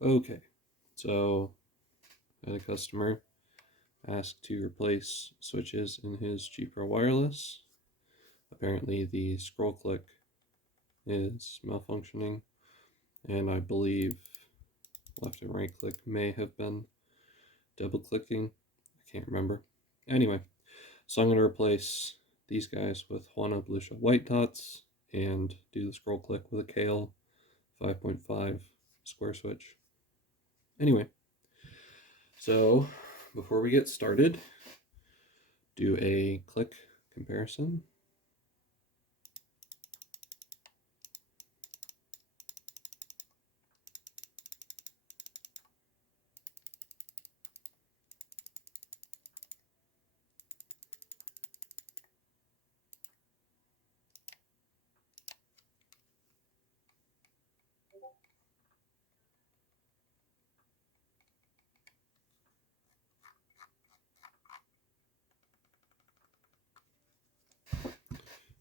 Okay, so I had a customer ask to replace switches in his G Pro Wireless. Apparently, the scroll click is malfunctioning, and I believe left and right click may have been double clicking. I can't remember. Anyway, so I'm going to replace these guys with Huano Blue Shell White Dots and do the scroll click with a Kale 5.5 square switch. Anyway, so before we get started, do a click comparison.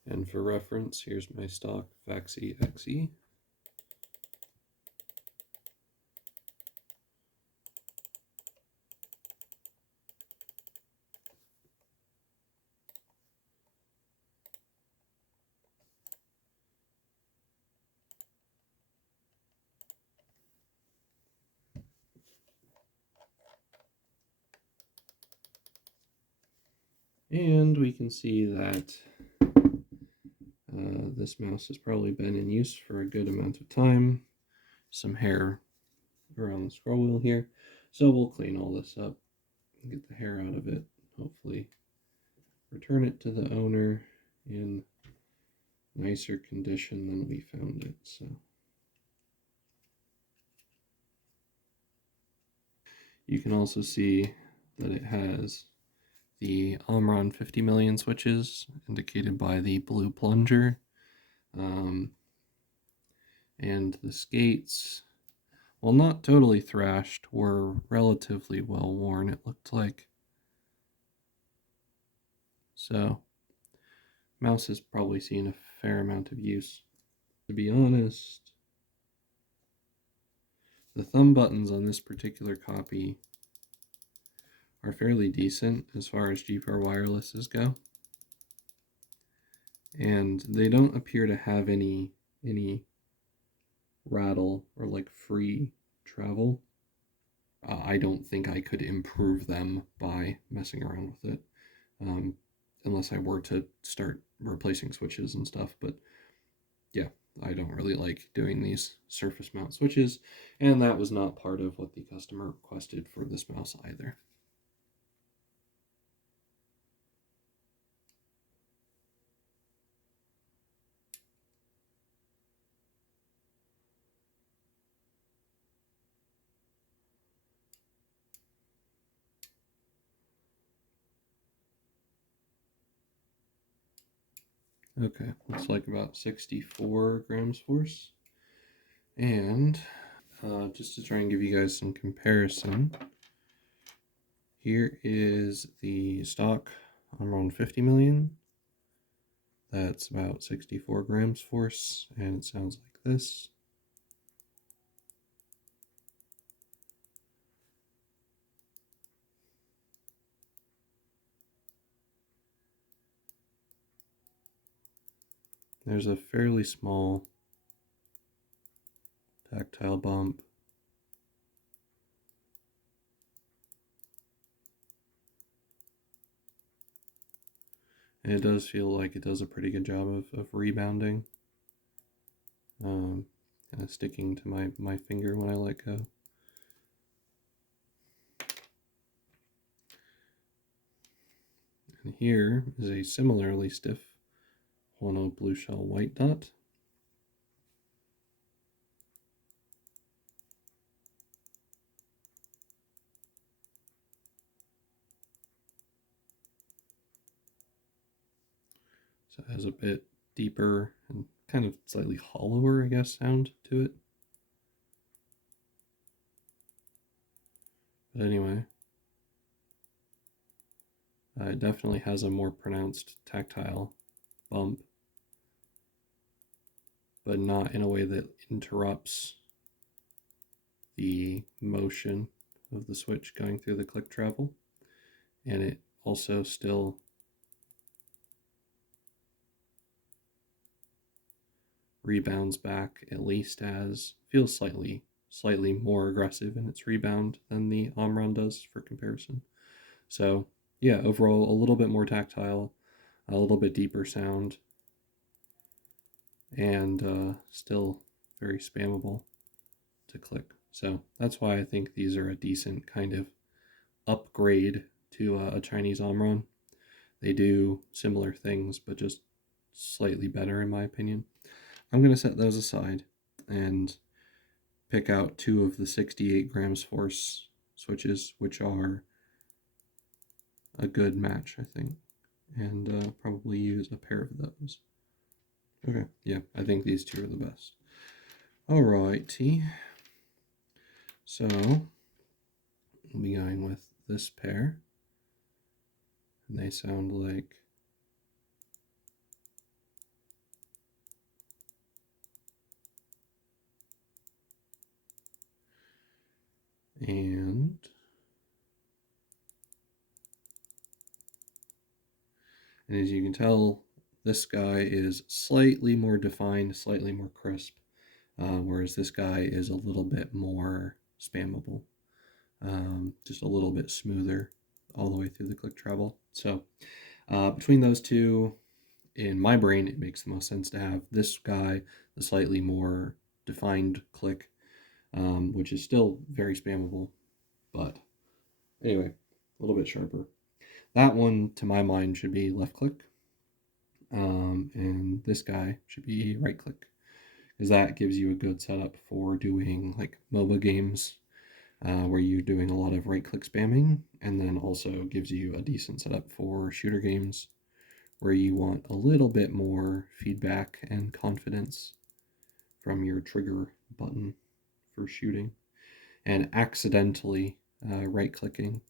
And for reference, here's my stock Faxi XE. And we can see that this mouse has probably been in use for a good amount of time. Some hair around the scroll wheel here. So we'll clean all this up and get the hair out of it. Hopefully return it to the owner in nicer condition than we found it. So you can also see that it has the Omron 50 million switches indicated by the blue plunger. And the skates, while not totally thrashed, were relatively well worn, it looked like. So, mouse has probably seen a fair amount of use. To be honest, the thumb buttons on this particular copy are fairly decent as far as G4 wirelesses go. And they don't appear to have any rattle or like free travel. I don't think I could improve them by messing around with it, um, unless I were to start replacing switches and stuff. But yeah, I don't really like doing these surface mount switches, and that was not part of what the customer requested for this mouse either. Okay, looks like about 64 grams force. And just to try and give you guys some comparison, here is the stock around 50 million. That's about 64 grams force, and it sounds like this. There's a fairly small tactile bump. And it does feel like it does a pretty good job of rebounding. Kind of sticking to my finger when I let go. And here is a similarly stiff Huano Blue Shell White Dot. So it has a bit deeper and kind of slightly hollower, I guess, sound to it. But anyway, it definitely has a more pronounced tactile bump, but not in a way that interrupts the motion of the switch going through the click travel, and it also still rebounds back at least as feels slightly more aggressive in its rebound than the Omron does for comparison. So yeah, overall a little bit more tactile, a little bit deeper sound, and still very spammable to click. So that's why I think these are a decent kind of upgrade to a Chinese Omron. They do similar things, but just slightly better in my opinion. I'm going to set those aside and pick out two of the 68 grams force switches, which are a good match, I think, and probably use a pair of those. Okay, yeah, I think these two are the best. Alrighty, so we'll be going with this pair, and they sound like and as you can tell, this guy is slightly more defined, slightly more crisp, whereas this guy is a little bit more spammable, just a little bit smoother all the way through the click travel. So between those two, in my brain, it makes the most sense to have this guy, the slightly more defined click, which is still very spammable, but anyway, a little bit sharper. That one, to my mind, should be left click, and this guy should be right click, because that gives you a good setup for doing like MOBA games, where you're doing a lot of right click spamming, and then also gives you a decent setup for shooter games where you want a little bit more feedback and confidence from your trigger button for shooting. And accidentally right clicking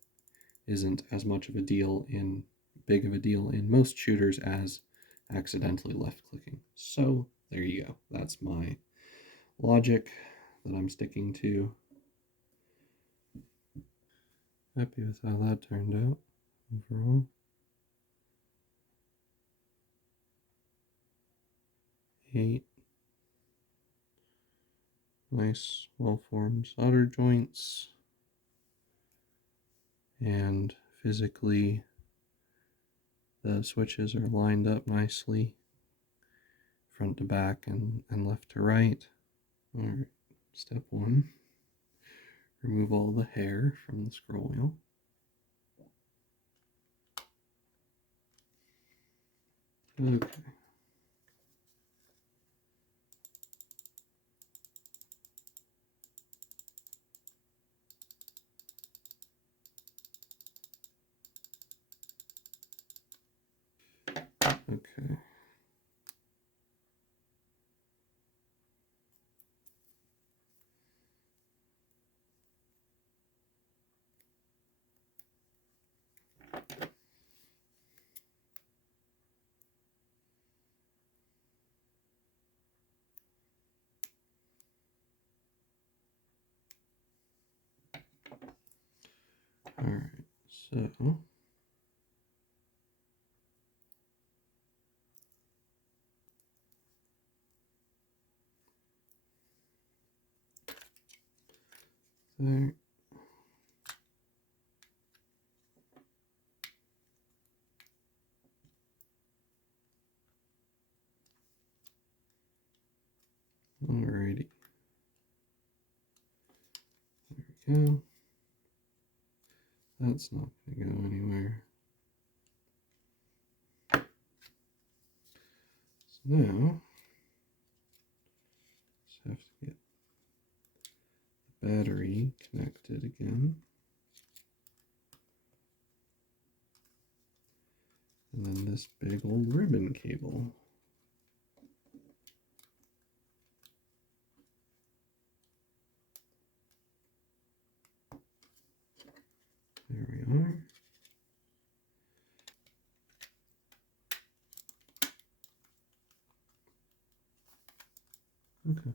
isn't as much of a deal in big of a deal in most shooters as accidentally left clicking. So there you go. That's my logic that I'm sticking to. Happy with how that turned out overall. Eight nice well-formed solder joints, and physically the switches are lined up nicely front to back and left to right. All right, step one, remove all the hair from the scroll wheel. Okay. Okay. All right. So there. Alrighty. There we go. That's not going to go anywhere. So now, just have to get the battery connected again. And then this big old ribbon cable. There we are. Okay.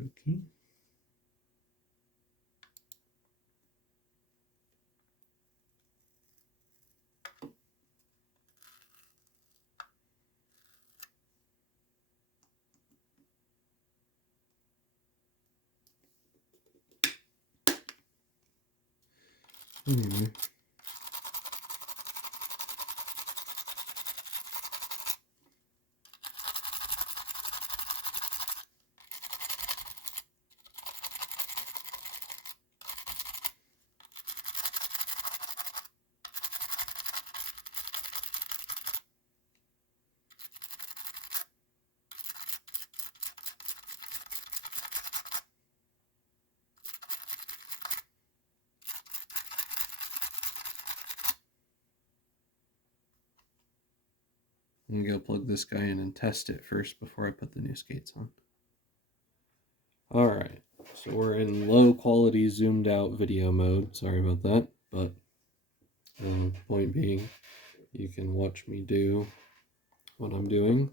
Okay. Anyway. I'm gonna go plug this guy in and test it first before I put the new skates on. Alright, so we're in low quality zoomed out video mode. Sorry about that, but point being, you can watch me do what I'm doing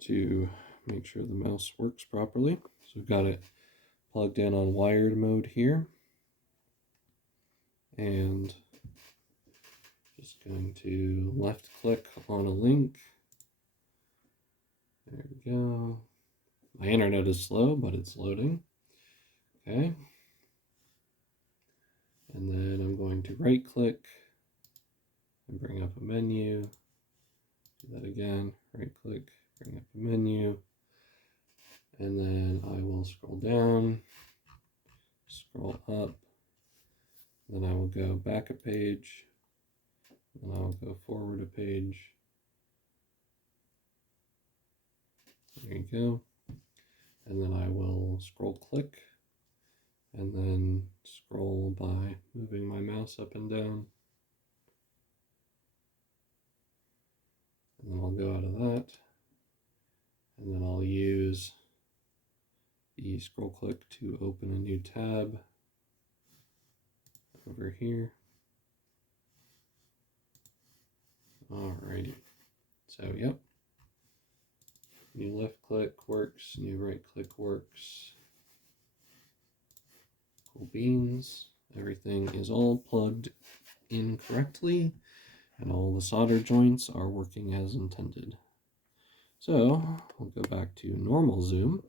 to make sure the mouse works properly. So we've got it plugged in on wired mode here, and just going to left click on a link. There we go. My internet is slow, but it's loading. Okay. And then I'm going to right click and bring up a menu. Do that again. Right click, bring up a menu. And then I will scroll down, scroll up. Then I will go back a page. Then I will go forward a page. There you go. And then I will scroll click and then scroll by moving my mouse up and down. And then I'll go out of that. And then I'll use the scroll click to open a new tab over here. Alrighty. So, yep. New left click works, new right click works. Cool beans. Everything is all plugged in correctly, and all the solder joints are working as intended. So, we'll go back to normal zoom,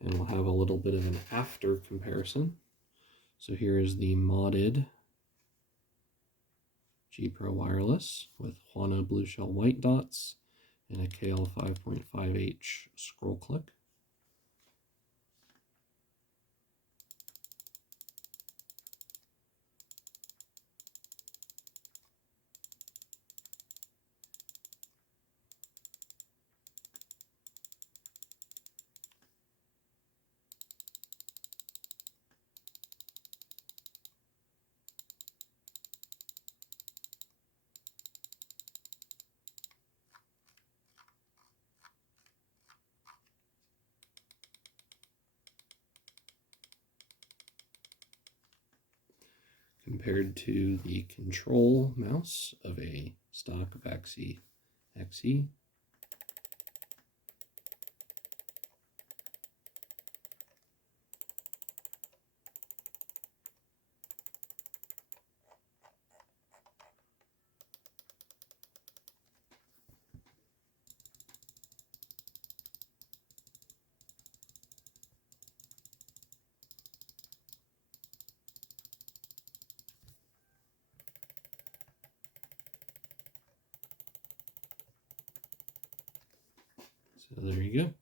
and we'll have a little bit of an after comparison. So here is the modded G Pro wireless with Huano blue shell white dots and a KL 5.5H scroll click. Compared to the control mouse of a stock Vaxi XE. So there you go.